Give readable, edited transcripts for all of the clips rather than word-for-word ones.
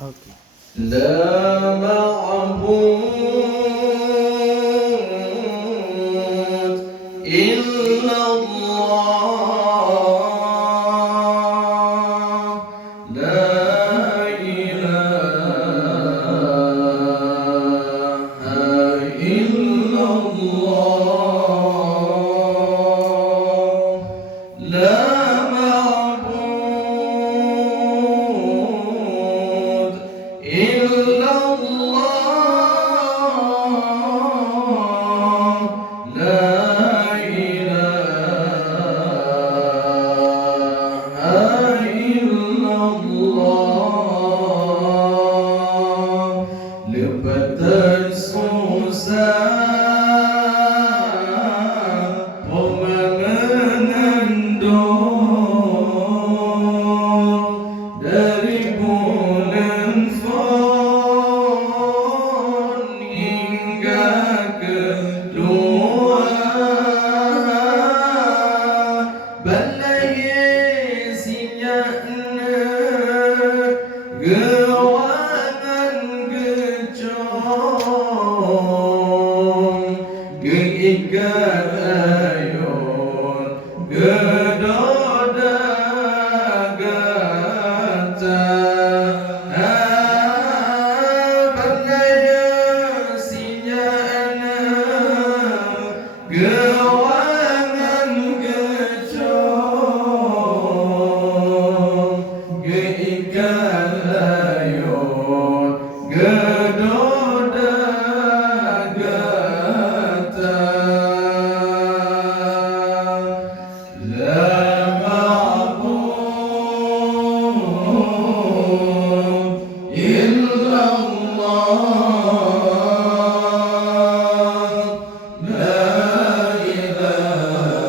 Oke. لا معبود إلا الله لا إله إلا الله لا معبود إلا الله لا إله إلا الله lepas susah menandung dari bulan Fon hingga keluar balai sinyakna gewangan gecong geikat ayun gedoda gata balai sinyakna gewangan gecong geikat ayun gedoda gata la ma'bud illa Allah la ilaha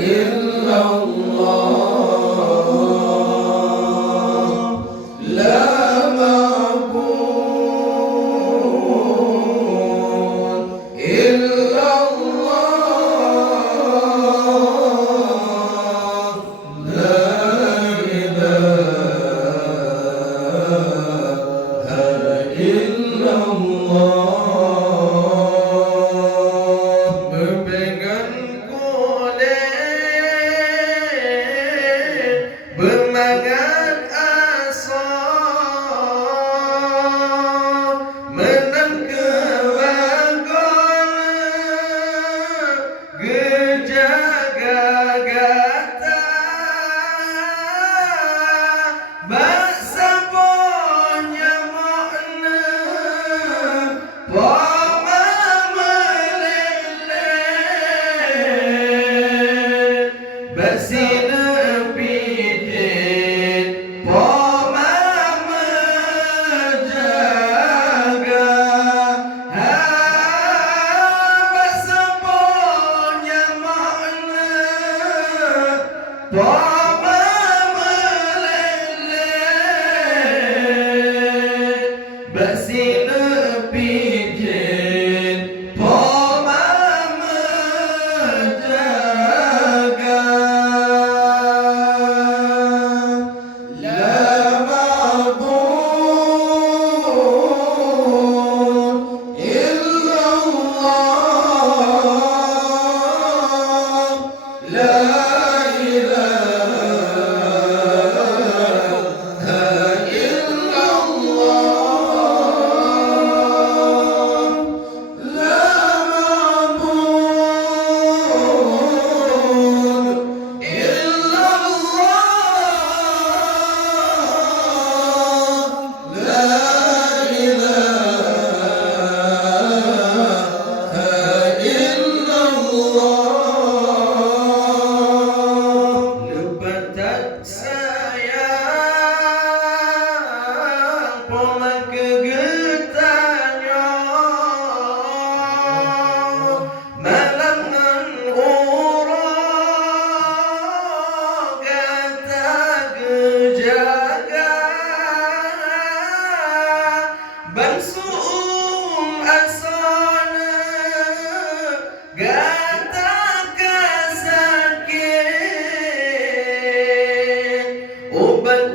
illa Allah la ma'bud illa Allah la ilaha illa Allah berpegang kulit bermangat asa menang kewangan gejaga gata bangsa punya makna pama meleleh basina pidit pama menjaga bangsa punya makna pama meleleh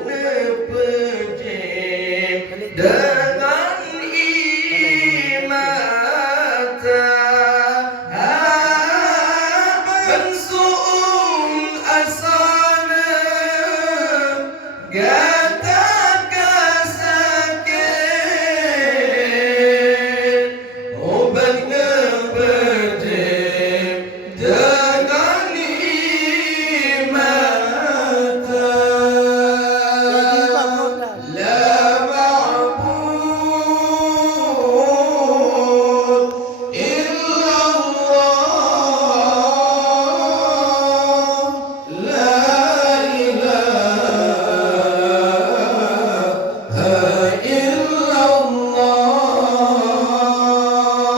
nepejik dengan imata bensu'un asana gata kasakit obat nepejik dengan imata la ma'bud illallah la ilaha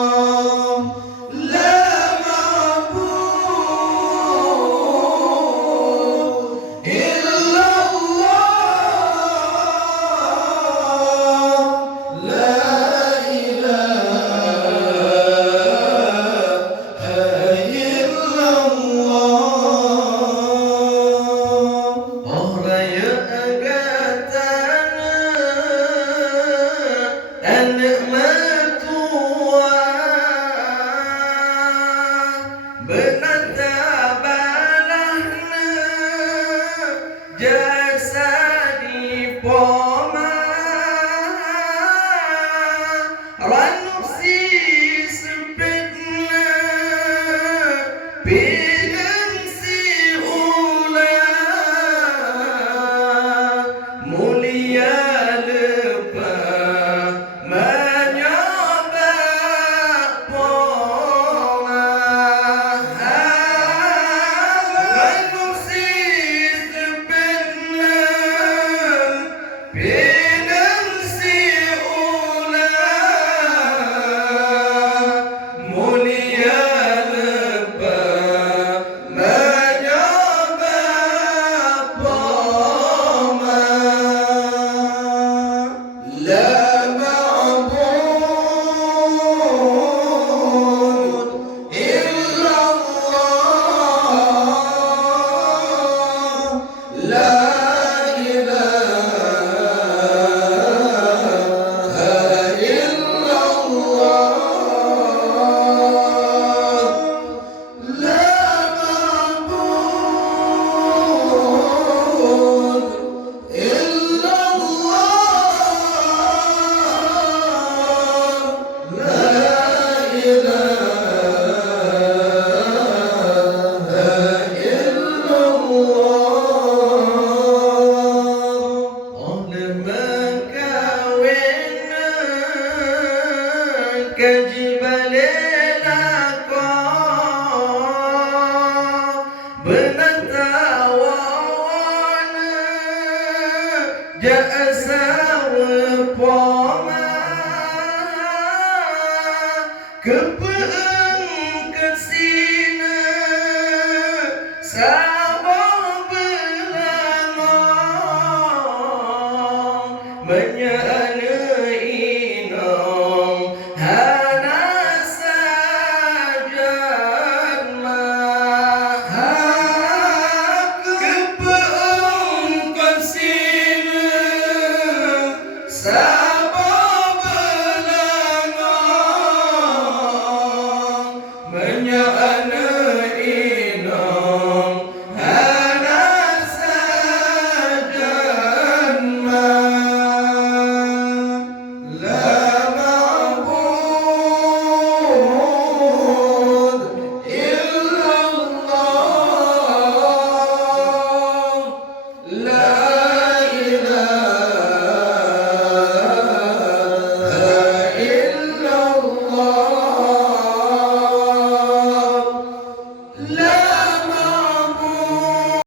illallah la ma'bud illallah la ilaha illallah Oraya agatana an-ni'matua benatabalahna jasadi poma ranupsi sempitna pidang si ulah mulia lepas menyabak poma ranupsi sempitna pidang si ulah mulia lepas menyabak poma la ma'bud illallah la ilaha illallah la ma'bud illallah la ilaha illallah oleh mengkawinna kajibalelaka benantawana ja'asawa poma kepeeng kesina sabah belangong